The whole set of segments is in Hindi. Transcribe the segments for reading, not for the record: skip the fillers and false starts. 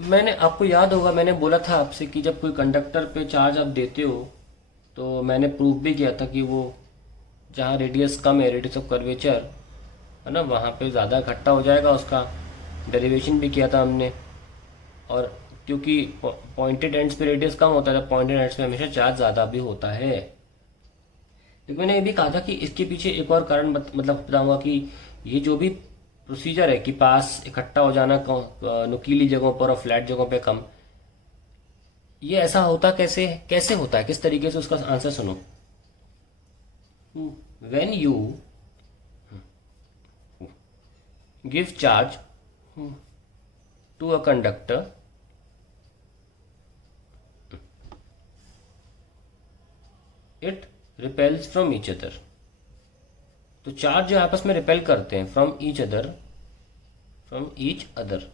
मैंने आपको याद होगा, मैंने बोला था आपसे कि जब कोई कंडक्टर पे चार्ज आप देते हो तो मैंने प्रूव भी किया था कि वो जहाँ रेडियस कम है, रेडियस ऑफ कर्वेचर है ना, वहाँ पे ज़्यादा इकट्ठा हो जाएगा। उसका डेरिवेशन भी किया था हमने। और क्योंकि पॉइंटेड एंड्स पे रेडियस कम होता है, तो पॉइंटेड एंड्स पे हमेशा चार्ज ज़्यादा भी होता है। लेकिन मैंने ये भी कहा था कि इसके पीछे एक और कारण मतलब बताऊंगा कि ये जो भी प्रोसीजर है कि पास इकट्ठा हो जाना नुकीली जगहों पर और फ्लैट जगहों पे कम, ये ऐसा होता कैसे कैसे होता है, किस तरीके से, उसका आंसर सुनो। When you give charge to a conductor, it repels from each other. तो चार्ज जो आपस में रिपेल करते हैं from each other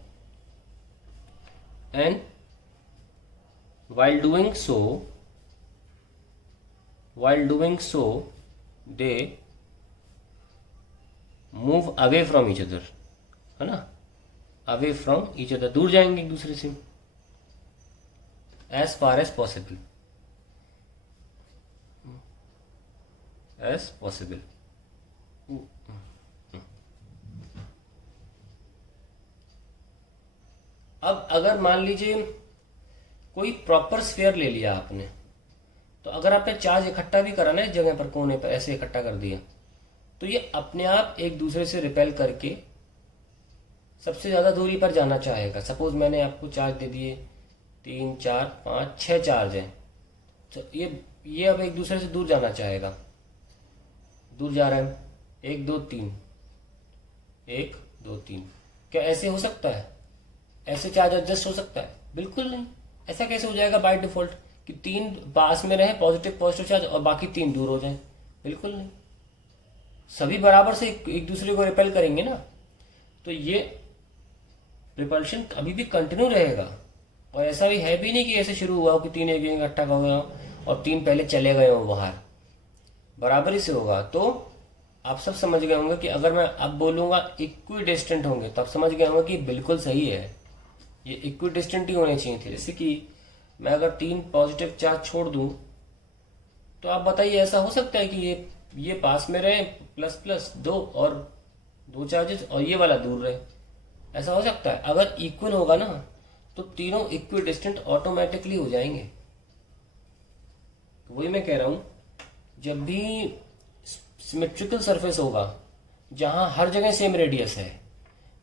and while doing so they move away from each other, है ना, अवे फ्रॉम ईच अदर, दूर जाएंगे एक दूसरे से, as far as possible, as possible. अब अगर मान लीजिए कोई प्रॉपर स्फीयर ले लिया आपने, तो अगर आपने चार्ज इकट्ठा भी करा ना इस जगह पर, कोने पर ऐसे इकट्ठा कर दिया, तो ये अपने आप एक दूसरे से रिपेल करके सबसे ज्यादा दूरी पर जाना चाहेगा। सपोज मैंने आपको चार्ज दे दिए 3 4 5 6 चार्ज है, तो ये अब एक दूसरे से दूर जाना चाहेगा। दूर जा रहा है 1 2 3, 1 2 3। क्या ऐसे हो सकता है? ऐसे चार्ज एडजस्ट हो सकता है? बिल्कुल नहीं। ऐसा कैसे हो जाएगा बाय डिफॉल्ट कि 3 पास में रहे पॉजिटिव पॉजिटिव चार्ज और बाकी 3 दूर हो जाएं? बिल्कुल नहीं। सभी बराबर से एक दूसरे को रिपेल करेंगे ना, तो ये रिपल्शन अभी भी कंटिन्यू रहेगा। और ऐसा भी है भी नहीं कि ऐसे शुरू हुआ हो कि 3 एक इकट्ठा हो गया और 3 पहले चले गए हो बाहर, बराबरी से होगा। तो आप सब समझ गए होंगे कि अगर मैं अब बोलूंगा इक्वी डिस्टेंट होंगे, तो आप समझ गए होंगे कि बिल्कुल सही है, ये इक्वी डिस्टेंट ही होने चाहिए थे। जैसे कि मैं अगर 3 पॉजिटिव चार्ज छोड़ दूं, तो आप बताइए ऐसा हो सकता है कि ये पास में रहे प्लस प्लस 2 और 2 चार्जेस और ये वाला दूर रहे? ऐसा हो सकता है? अगर इक्वल होगा ना, तो तीनों इक्वी डिस्टेंट ऑटोमेटिकली हो जाएंगे। तो वही मैं कह रहा हूं, जब भी सिमेट्रिकल सरफेस होगा जहां हर जगह सेम रेडियस है,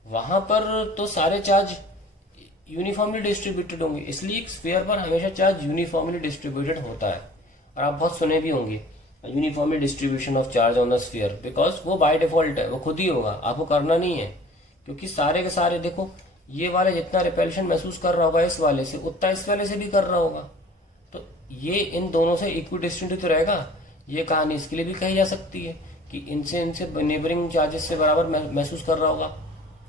वहां पर तो सारे चार्ज यूनिफॉर्मली डिस्ट्रीब्यूटेड होंगे। इसलिए स्फीयर पर हमेशा चार्ज यूनिफॉर्मली डिस्ट्रीब्यूटेड होता है। और आप बहुत सुने भी होंगे uniformly distribution of charge on the sphere, because वो बाय डिफॉल्ट है, वो खुद ही होगा, आपको करना नहीं है। क्योंकि सारे के सारे देखो, ये वाले जितना रिपेल्शन महसूस कर रहा होगा इस वाले से, उतना इस वाले से भी कर रहा होगा, तो ये इन दोनों से इक्वी डिस्टेंट तो रहेगा। ये कहानी इसके लिए भी कही जा सकती है कि इनसे नेबरिंग चार्जेस से बराबर महसूस कर रहा होगा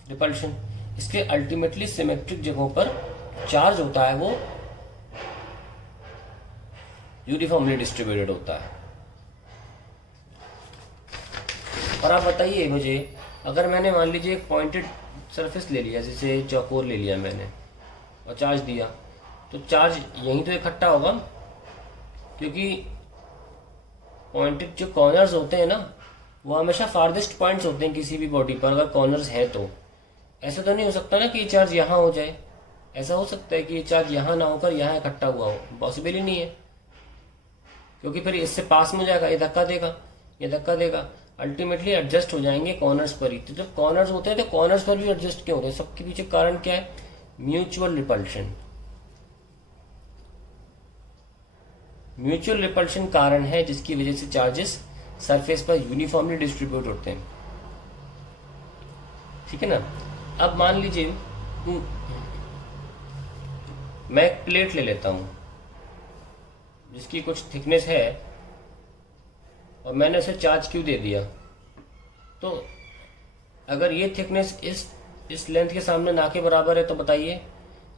रिपल्शन। इसलिए अल्टीमेटली सिमेट्रिक जगहों पर चार्ज होता है वो यूनिफॉर्मली डिस्ट्रीब्यूटेड होता है। और आप बताइए मुझे, अगर मैंने मान लीजिए एक पॉइंटेड सरफेस ले लिया, जैसे चौकोर ले लिया मैंने और चार्ज दिया, तो चार्ज यहीं तो इकट्ठा होगा, क्योंकि पॉइंटेड जो कॉर्नर्स होते हैं ना, वो हमेशा फार्देस्ट पॉइंट्स होते हैं किसी भी बॉडी पर, अगर कॉर्नर्स है तो। ऐसा तो नहीं हो सकता ना कि ये चार्ज यहाँ हो जाए। ऐसा हो सकता है कि ये चार्ज यहाँ ना होकर यहाँ इकट्ठा हुआ हो? पॉसिबल ही नहीं है, क्योंकि फिर इससे पास में हो जाएगा, ये धक्का देगा, ये धक्का देगा, अल्टीमेटली एडजस्ट हो जाएंगे कॉर्नर्स पर ही। तो जब कॉर्नर्स होते हैं तो कॉर्नर्स पर भी एडजस्ट क्यों होते हैं? सबके पीछे कारण क्या है? Mutual repulsion. म्यूचुअल रिपल्शन कारण है जिसकी वजह से चार्जेस सरफेस पर यूनिफॉर्मली डिस्ट्रीब्यूट होते हैं। ठीक है ना? अब मान लीजिए मैं एक प्लेट ले लेता हूं जिसकी कुछ थिकनेस है, और मैंने उसे चार्ज क्यू दे दिया। तो अगर ये थिकनेस इस लेंथ के सामने ना के बराबर है, तो बताइए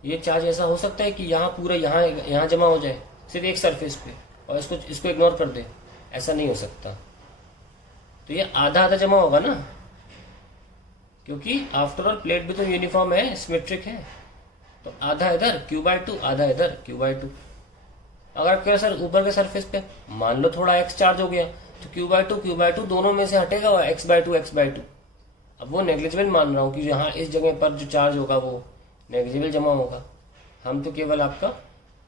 ये चार्ज ऐसा हो सकता है कि यहाँ पूरा यहाँ जमा हो जाए सिर्फ एक सरफेस पे, और इसको इग्नोर कर दे? ऐसा नहीं हो सकता। तो ये आधा आधा जमा होगा ना, क्योंकि आफ्टर ऑल प्लेट भी तो यूनिफॉर्म है, सिमेट्रिक है। तो आधा इधर Q/2, आधा इधर Q/2। अगर आपके सर ऊपर के सरफेस पे मान लो थोड़ा x चार्ज हो गया, तो Q/2 दोनों में से हटेगा वो x/2। अब वो नेग्लिजिबल मान रहा हूँ कि यहाँ इस जगह पर जो चार्ज होगा वो नेग्लिजिबल जमा होगा। हम तो केवल आपका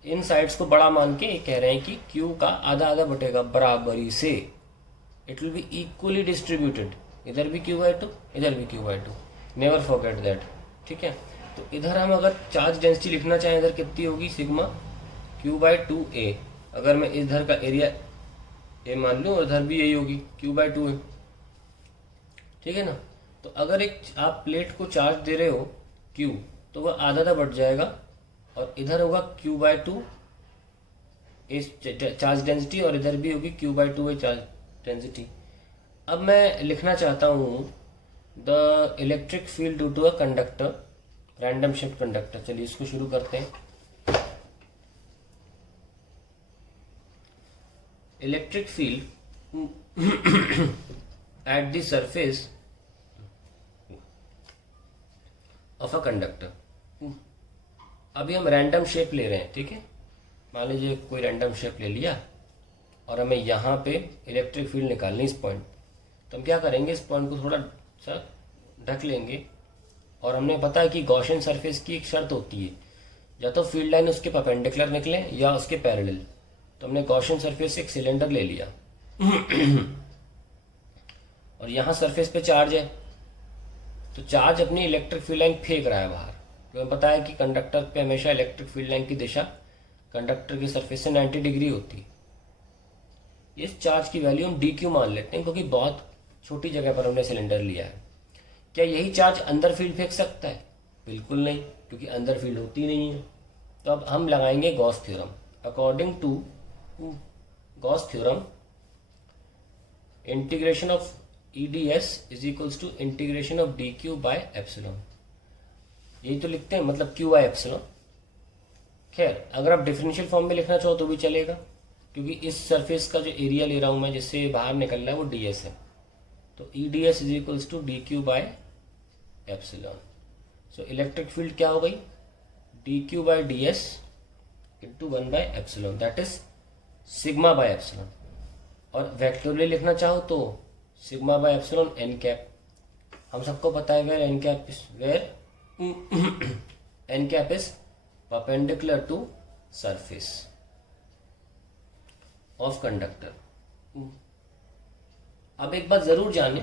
इन साइड्स को बड़ा मान के कह रहे हैं कि Q का आधा आधा बटेगा बराबरी से, it will be equally distributed, इधर भी Q/2 इधर भी Q/2, नेवर फॉरगेट दैट। ठीक है, तो इधर हम अगर चार्ज डेंसिटी लिखना चाहें इधर कितनी होगी, सिग्मा Q/2a। अगर मैं इधर का एरिया a मान लूँ और इधर भी यही होगी Q/2a। ठीक है ना, तो अगर एक आप प्लेट को चार्ज दे रहे हो Q, तो वह आधा आधा बढ़ जाएगा और इधर होगा Q/2 इस चार्ज डेंसिटी और इधर भी होगी Q/2a चार्ज डेंसिटी। अब मैं लिखना चाहता हूँ the electric field due to a conductor, random shift conductor. चलिए इसको शुरू करते हैं। Electric field at the surface of a conductor. अभी हम रैंडम शेप ले रहे हैं। ठीक है, मान लीजिए कोई रैंडम शेप ले लिया और हमें यहाँ पे इलेक्ट्रिक फील्ड निकालनी इस पॉइंट, तो हम क्या करेंगे, इस पॉइंट को थोड़ा सा ढक लेंगे और हमने पता है कि गॉसियन सरफेस की एक शर्त होती है, या तो फील्ड लाइन उसके परपेंडिकुलर निकले या उसके पैरेलल। तो हमने गॉसियन सरफेस से एक सिलेंडर ले लिया और यहाँ सरफेस पे चार्ज है, तो चार्ज अपनी इलेक्ट्रिक फील्ड लाइन फेंक रहा है बाहर, क्योंकि पता है कि कंडक्टर पे हमेशा इलेक्ट्रिक फील्ड लाइन की दिशा कंडक्टर की सरफेस से 90 डिग्री होती है। इस चार्ज की वैल्यू हम dq मान लेते हैं, क्योंकि बहुत छोटी जगह पर हमने सिलेंडर लिया है। क्या यही चार्ज अंदर फील्ड फेंक सकता है? बिल्कुल नहीं, क्योंकि अंदर फील्ड होती नहीं है। तो अब हम लगाएंगे Gauss theorem. According to Gauss theorem, integration of EdS is equals to integration of dq by epsilon. यही तो लिखते हैं, मतलब q बाय एप्सिलॉन। खैर, अगर आप डिफरेंशियल फॉर्म में लिखना चाहो तो भी चलेगा, क्योंकि इस सरफेस का जो एरिया ले रहा हूं मैं जिससे बाहर निकल रहा है वो ds है। तो EdS is equals to dq by epsilon. So electric field क्या हो गई, dq by ds into 1 by epsilon, that is sigma by epsilon. और वेक्टोरियल लिखना चाहो तो सिग्मा बाय एप्सिलॉन n कैप। हम सबको पता है where n cap is perpendicular to surface of conductor. अब एक बात जरूर जाने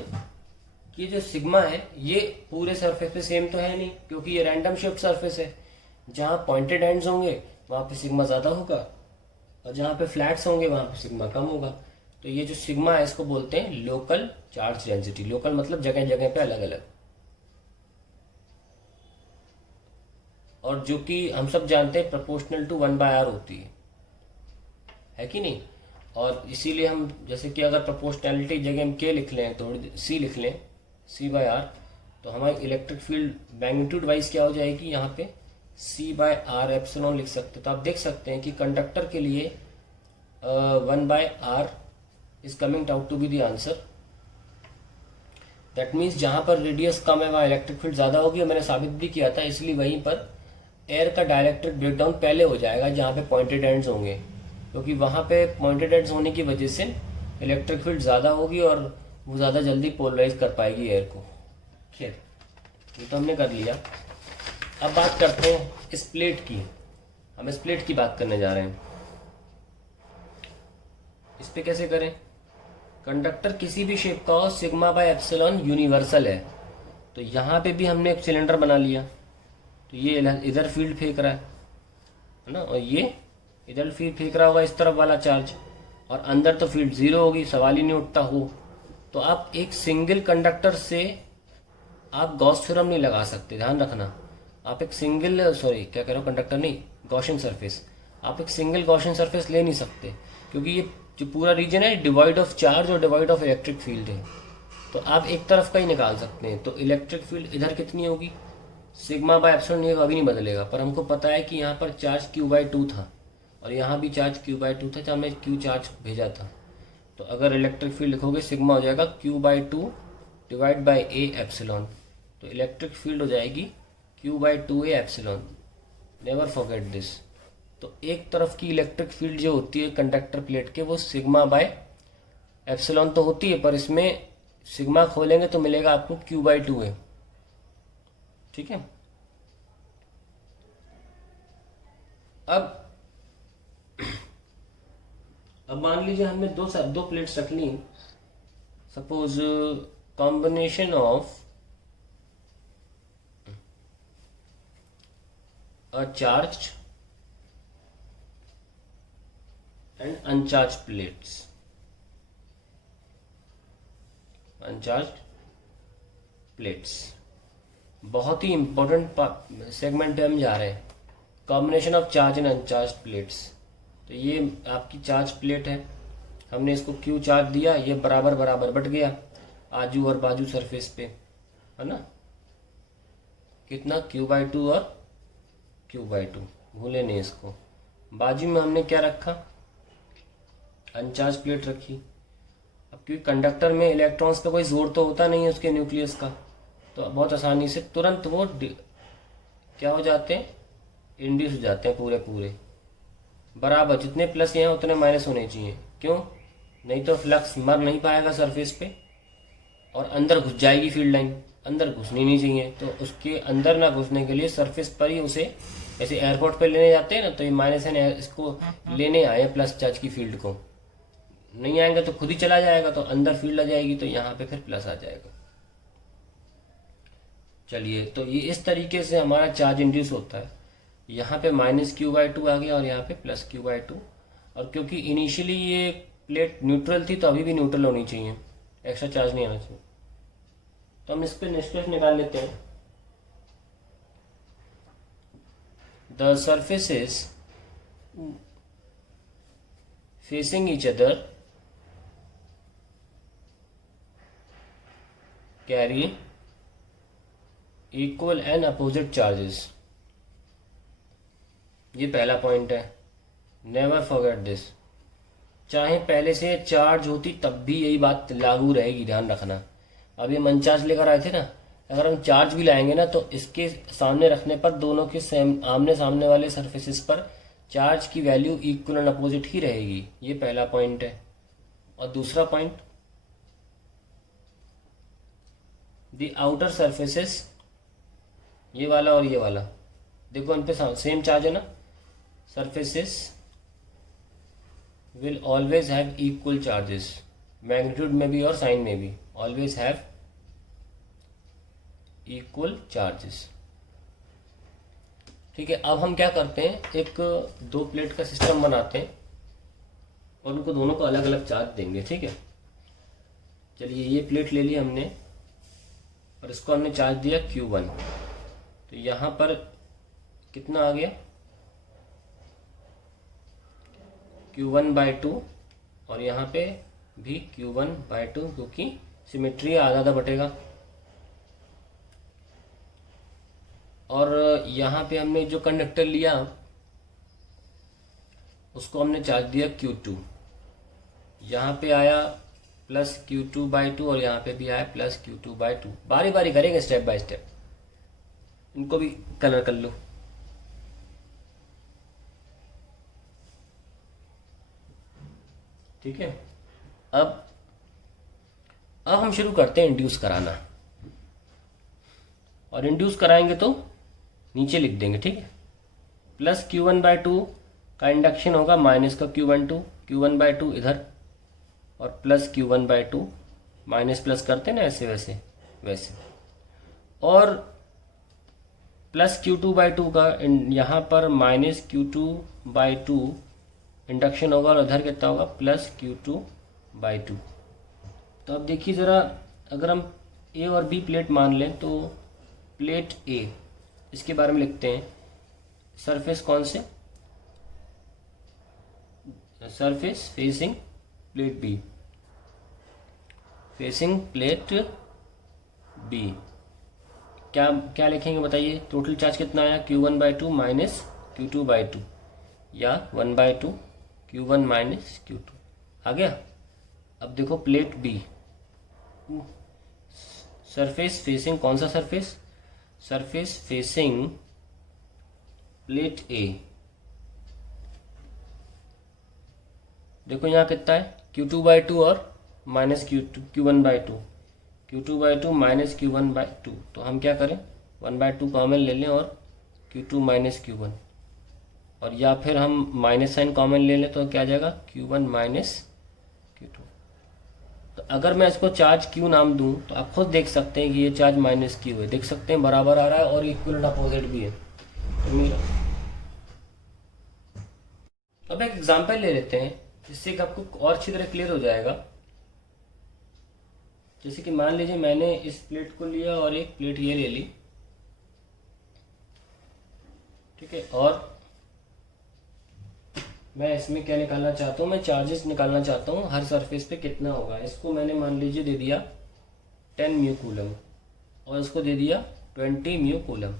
कि जो सिग्मा है ये पूरे सरफेस पे सेम तो है नहीं, क्योंकि ये रैंडम शेप्ड सरफेस है। जहां पॉइंटेड एंड्स होंगे वहां पे सिग्मा ज्यादा होगा और जहां पे फ्लैट्स होंगे वहां पे सिग्मा कम होगा। तो ये जो सिग्मा है इसको बोलते हैं लोकल चार्ज डेंसिटी। लोकल मतलब जगह जगह पे अलग अलग, और जो कि हम सब जानते हैं प्रोपोर्शनल टू 1/r होती है कि नहीं। और इसीलिए हम जैसे कि अगर प्रोपोर्शनैलिटी जगह हम k लिख लें तो c लिख लें, c/r, तो हमारी इलेक्ट्रिक फील्ड मैग्नीट्यूड वाइज क्या हो जाएगी, यहाँ पे c/r एप्सिलॉन लिख सकते। तो आप देख सकते हैं कि कंडक्टर के लिए 1/r is coming out to be the answer. That means जहां पर रेडियस कम है वहां इलेक्ट्रिक फील्ड ज्यादा होगी, और मैंने साबित भी किया था। इसलिए वहीं पर एयर का डायइलेक्ट्रिक ब्रेकडाउन पहले हो जाएगा जहां पे पॉइंटेड एंड्स होंगे, क्योंकि वहां पे पॉइंटेड एंड्स होने की वजह से इलेक्ट्रिक फील्ड ज्यादा होगी और वो ज्यादा जल्दी पोलराइज कर पाएगी एयर को। खैर, ये तो हमने कर लिया। अब बात करते हैं इस प्लेट की। हम इस प्लेट की बात करने जा रहे हैं। इस पे कैसे करें, कंडक्टर किसी भी शेप का हो, सिग्मा बाय एप्सिलॉन यूनिवर्सल है। तो यहाँ पे भी हमने एक सिलेंडर बना लिया, तो ये इधर फील्ड फेंक रहा है ना, और ये इधर फील्ड फेंक रहा होगा इस तरफ वाला चार्ज, और अंदर तो फील्ड जीरो होगी, सवाल ही नहीं उठता हो। तो आप एक सिंगल कंडक्टर से आप गॉस थ्योरम नहीं लगा सकते, ध्यान रखना। आप एक सिंगल, सॉरी क्या कह रहा हूँ, कंडक्टर नहीं, गॉसियन सरफेस, आप एक सिंगल गॉसियन सरफेस ले नहीं सकते, क्योंकि ये जो पूरा रीजन है डिवाइड ऑफ चार्ज और डिवाइड ऑफ इलेक्ट्रिक फील्ड है। तो आप एक तरफ का ही निकाल सकते हैं। तो इलेक्ट्रिक फील्ड इधर कितनी होगी, सिग्मा बाय एप्सिलॉन, ये कभी नहीं बदलेगा। पर हमको पता है कि यहाँ पर चार्ज Q/2 था और यहाँ भी चार्ज Q/2 था, जब हमने Q चार्ज भेजा था। तो अगर इलेक्ट्रिक फील्ड लिखोगे सिग्मा हो जाएगा Q/2 divide by A epsilon. तो इलेक्ट्रिक फील्ड हो जाएगी Q/2A epsilon. Never forget this. तो एक तरफ की इलेक्ट्रिक फील्ड जो होती है कंडक्टर प्लेट के, वो सिग्मा बाय एप्सिलॉन तो होती है, पर इसमें सिग्मा खोलेंगे तो मिलेगा आपको Q/2 है। ठीक है। अब मान लीजिए हमने दो प्लेट्स रख ली। Suppose combination of a charge and uncharge plates, uncharge plates बहुत ही इंपॉर्टेंट सेगमेंट पे हम जा रहे हैं। Combination of charge and uncharge plates. तो ये आपकी चार्ज प्लेट है, हमने इसको Q चार्ज दिया, ये बराबर बराबर बट गया आजू और बाजू सरफेस पे, है ना। कितना Q/2 और Q/2, भूले नहीं इसको। बाजू में हमने क्या रखा, अनचार्ज प्लेट रखी। अब क्योंकि कंडक्टर में इलेक्ट्रॉन्स पे कोई जोर तो होता नहीं है उसके न्यूक्लियस का, तो बहुत आसानी से तुरंत वो क्या हो जाते हैं, इंड्यूस हो जाते हैं पूरे बराबर। जितने प्लस यहाँ उतने माइनस होने चाहिए। क्यों? नहीं तो फ्लक्स मर नहीं पाएगा सरफेस पे और अंदर घुस जाएगी फील्ड लाइन, अंदर घुसनी नहीं चाहिए। तो उसके अंदर ना घुसने के लिए सरफेस पर ही उसे, ऐसे एयरपोर्ट पे लेने जाते हैं ना, तो ये माइनस है इसको लेने आए प्लस चार्ज की फील्ड को, नहीं आएंगे तो खुद ही चला जाएगा, तो अंदर फील्ड आ जाएगी, तो यहाँ पे फिर प्लस आ जाएगा। चलिए, तो ये इस तरीके से हमारा चार्ज इंड्यूस होता है। यहाँ पे -Q/2 आ गया और यहाँ पे +Q/2। और क्योंकि इनिशियली ये प्लेट न्यूट्रल थी, तो अभी भी न्यूट्रल होनी चाहिए, एक्स्ट्रा चार्ज नहीं आना चाहिए। तो हम इस पर निष्कर्ष निकाल लेते हैं। The surfaces facing each other carry equal and opposite charges. ये पहला पॉइंट है, नेवर फॉरगेट दिस। चाहे पहले से चार्ज होती तब भी यही बात लागू रहेगी, ध्यान रखना। अब ये मन चार्ज लेकर आए थे ना, अगर हम चार्ज भी लाएंगे ना, तो इसके सामने रखने पर दोनों के सेम आमने सामने वाले सरफेसेस पर चार्ज की वैल्यू इक्वल एंड अपोजिट ही रहेगी। ये पहला पॉइंट है। और दूसरा पॉइंट, द आउटर सरफेसेस, ये वाला और ये वाला, देखो इन पे सेम चार्ज है ना। Surfaces will always have equal charges, magnitude में भी और साइन में भी, ऑलवेज हैव इक्वल चार्जेस। ठीक है। अब हम क्या करते हैं, एक दो प्लेट का सिस्टम बनाते हैं और उनको दोनों को अलग अलग चार्ज देंगे। ठीक है। चलिए, ये प्लेट ले ली हमने और इसको हमने चार्ज दिया Q1। तो यहाँ पर कितना आ गया, Q1/2, और यहाँ पे भी Q1/2, क्योंकि सिमेट्री आधा आधा बटेगा। और यहाँ पे हमने जो कंडक्टर लिया उसको हमने चार्ज दिया Q2। यहाँ पे आया +Q2/2 और यहाँ पे भी आया +Q2/2। बारी बारी करेंगे, स्टेप बाय स्टेप। इनको भी कलर कर लो। ठीक है। अब हम शुरू करते हैं इंड्यूस कराना, और इंड्यूस कराएंगे तो नीचे लिख देंगे। ठीक है। +Q1/2 का इंडक्शन होगा माइनस का Q1/2 इधर, और +Q1/2 माइनस प्लस करते ना ऐसे वैसे। और +Q2/2 का यहाँ पर -Q2/2 इंडक्शन होगा, और इधर कितना होगा +Q2/2। तो अब देखिए ज़रा, अगर हम A और B प्लेट मान लें, तो प्लेट A, इसके बारे में लिखते हैं। सरफेस कौन से, surface facing plate B, facing plate B। क्या लिखेंगे बताइए? टोटल चार्ज कितना आया, Q1/2 माइनस Q2/2, या 1/2 Q1 माइनस Q2 आ गया। अब देखो प्लेट B, सरफेस फेसिंग, कौन सा सरफेस, सरफेस फेसिंग प्लेट ए, देखो यहाँ कितना है Q2/2 और minus Q1/2, Q2/2 minus Q1/2। तो हम क्या करें, 1/2 कॉमन ले लें और Q2 माइनस Q1, और या फिर हम माइनस साइन कॉमन ले लें तो क्या आ जाएगा Q1 माइनस Q2। तो अगर मैं इसको चार्ज Q नाम दूं तो आप खुद देख सकते हैं कि ये चार्ज माइनस Q है, देख सकते हैं बराबर आ रहा है और इक्वल अपोजिट भी है। तो मेरा अब एक एग्जांपल ले लेते हैं जिससे कि आपको और अच्छी तरह क्लियर हो जाएगा। जैसे कि मान लीजिए मैंने इस प्लेट को लिया और एक प्लेट ये ले ली, ठीक है, और मैं इसमें क्या निकालना चाहता हूँ, मैं चार्जेस निकालना चाहता हूँ हर सरफेस पे कितना होगा। इसको मैंने मान लीजिए दे दिया 10 म्यू कूलम और इसको दे दिया 20 म्यू कूलम।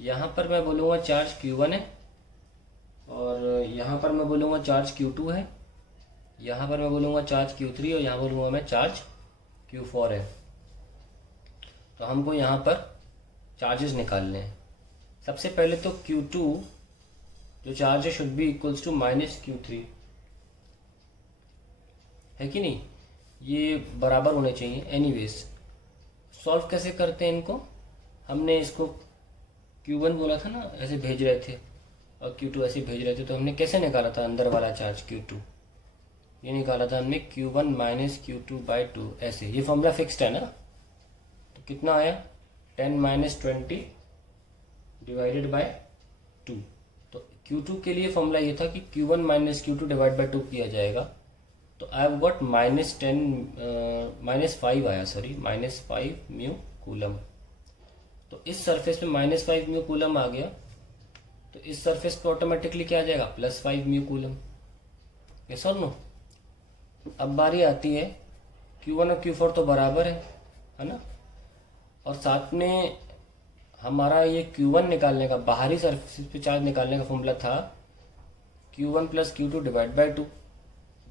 यहाँ पर मैं बोलूँगा चार्ज Q1 है और यहाँ पर मैं बोलूँगा चार्ज Q2 है, यहाँ पर मैं बोलूँगा चार्ज Q3 और यहाँ बोलूँगा मैं चार्ज Q4 है। तो हमको यहाँ पर चार्जेस निकालने हैं। सबसे पहले तो Q2 जो चार्ज है should be equals to minus Q3, है कि नहीं, ये बराबर होने चाहिए। एनीवेज सॉल्व कैसे करते हैं इनको, हमने इसको Q1 बोला था ना, ऐसे भेज रहे थे और Q2 ऐसे भेज रहे थे, तो हमने कैसे निकाला था अंदर वाला चार्ज Q2, ये निकाला था हमने Q1 माइनस Q2/2 ऐसे। ये फॉर्मूला फिक्स्ड है ना, तो कितना आया 10 माइनस 20 डिवाइडेड बाय 2। तो Q2 के लिए फॉर्मूला ये था कि Q1 minus Q2 divide by 2 किया जाएगा। तो I have got -5 mu coulomb. तो इस सरफेस पे -5 म्यू कूलम आ गया, तो इस सरफेस पे ऑटोमेटिकली क्या आ जाएगा +5 म्यू कूलम। यस और नो। अब बारी आती है Q1 और Q4 तो बराबर है ना, और साथ में हमारा ये Q1 निकालने का, बाहरी सरफेस पे चार्ज निकालने का फॉर्मूला था Q1 plus Q2 divide by 2,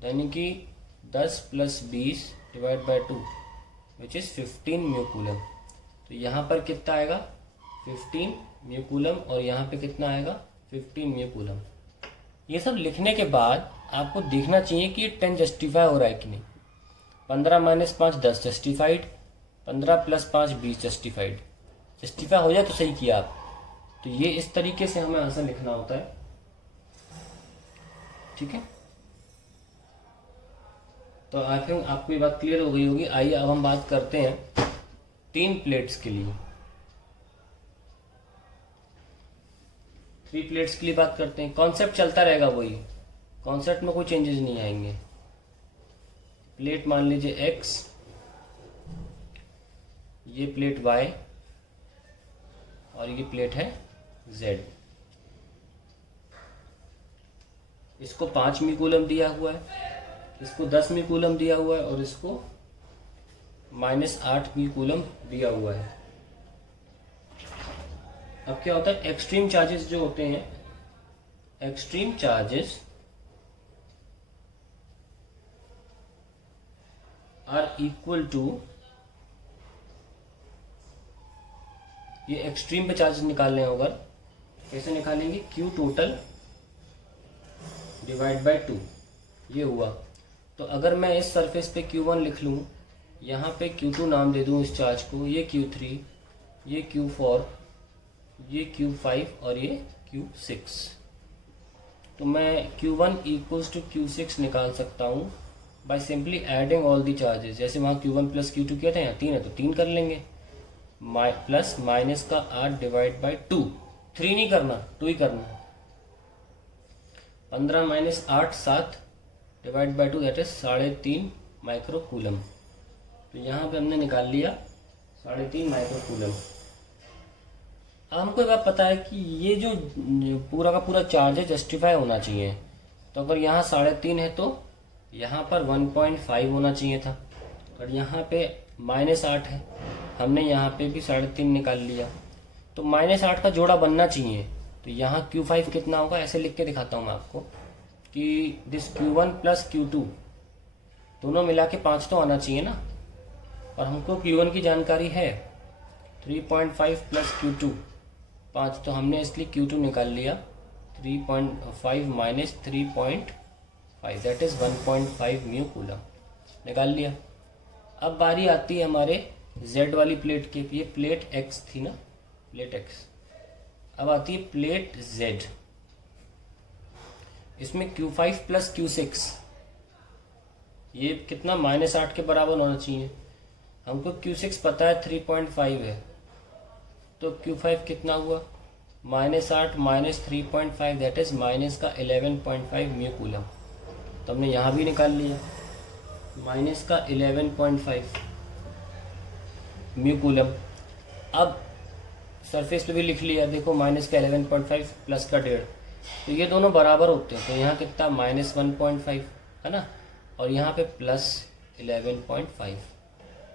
यानी कि 10 plus 20 divide by 2 which is 15 mu coulomb. तो यहाँ पर कितना आएगा 15 म्यू कूलम और यहाँ पे कितना आएगा 15 म्यू कूलम। ये सब लिखने के बाद आपको देखना चाहिए कि ये 10 जस्टिफाई हो रहा है कि नहीं। 15 minus 5 10 justified, 15 plus 5 20 justified. Justify हो जाए तो सही किया आप। तो ये इस तरीके से हमें आंसर लिखना होता है, ठीक है। तो आई थिंक आपको ये बात क्लियर हो गई होगी। आइए अब हम बात करते हैं 3 प्लेट्स के लिए। 3 प्लेट्स के लिए बात करते हैं। कॉन्सेप्ट चलता रहेगा वही, कॉन्सेप्ट में कोई चेंजेस नहीं आएंगे। प्लेट मान लीजिए X, ये प्लेट Y और ये प्लेट है Z। इसको 5 म्यू कूलम दिया हुआ है, इसको 10 म्यू कूलम दिया हुआ है और इसको -8 म्यू कूलम दिया हुआ है। अब क्या होता है, एक्सट्रीम चार्जेस जो होते हैं, extreme charges are equal to, ये एक्सट्रीम पे चार्जेस निकालने हैं। अगर कैसे निकालेंगे, Q टोटल डिवाइड बाय 2, ये हुआ। तो अगर मैं इस सरफेस पे Q1 लिख लूँ, यहाँ पे Q2 नाम दे दूँ इस चार्ज को, ये Q3, ये Q4, ये Q5 और ये Q6। तो मैं Q1 इक्वल्स टू Q6 निकाल सकता हूँ by simply adding all the charges. जैसे वहाँ Q1 प्लस Q2 किया था, यहाँ 3 है तो 3 कर लेंगे, प्लस माइनस का 8 डिवाइड बाय 2। 3 नहीं करना, 2 ही करना है। 15 minus 8 7 divide by 2 that is 3.5 micro coulomb. तो यहाँ पे हमने निकाल लिया 3.5 माइक्रो कूलम। अब हमको ये बात पता है कि ये जो पूरा का पूरा चार्ज है जस्टिफाई होना चाहिए। तो अगर यहाँ 3.5 है तो यहाँ पर 1.5 होना चाहिए था, और यहाँ पे -8 है, हमने यहाँ पे भी 3.5 निकाल लिया। तो -8 का जोड़ा बनना चाहिए। तो यहाँ Q5 कितना होगा, ऐसे लिख के दिखाता हूँ मैं आपको कि दिस Q1 प्लस Q2 दोनों मिला के 5 तो आना चाहिए ना, और हमको Q1 की जानकारी है 3.5 प्लस Q2 5, तो हमने इसलिए Q2 निकाल लिया 3.5 minus 3.5 that is 1.5 mu coulomb निकाल लिया। अब बारी आती है हमारे Z वाली प्लेट की। ये प्लेट X थी ना, प्लेट X। अब आती है प्लेट Z। इसमें Q5 प्लस Q6 ये कितना -8 के बराबर होना चाहिए। हमको Q6 पता है 3.5 है, तो Q5 कितना हुआ -8 माइनस 3.5 दैट इज माइनस का 11.5 म्यू कूलम। तो हमने यहाँ भी निकाल लिया माइनस का 11.5 म्यू कूलम। अब सरफेस पे भी लिख लिया, देखो माइनस का 11.5 प्लस का 1.5, तो ये दोनों बराबर होते हैं। तो यहाँ कितना -1.5 है ना, और यहाँ पे प्लस 11.5।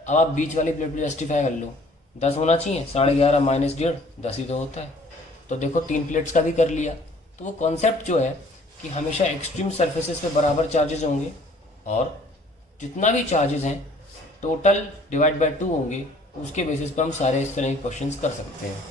अब आप बीच वाली प्लेट पे जस्टिफाई कर लो, 10 होना चाहिए, 11.5 माइनस 1.5 10 ही तो होता है। तो देखो 3 प्लेट्स का भी कर लिया। तो वो कॉन्सेप्ट जो है कि हमेशा एक्सट्रीम सरफेसेस पे बराबर चार्जेस होंगे और जितना भी चार्जेस हैं टोटल डिवाइड बाय 2 होंगे, उसके बेसिस पर हम सारे इस तरह के क्वेश्चंस कर सकते हैं।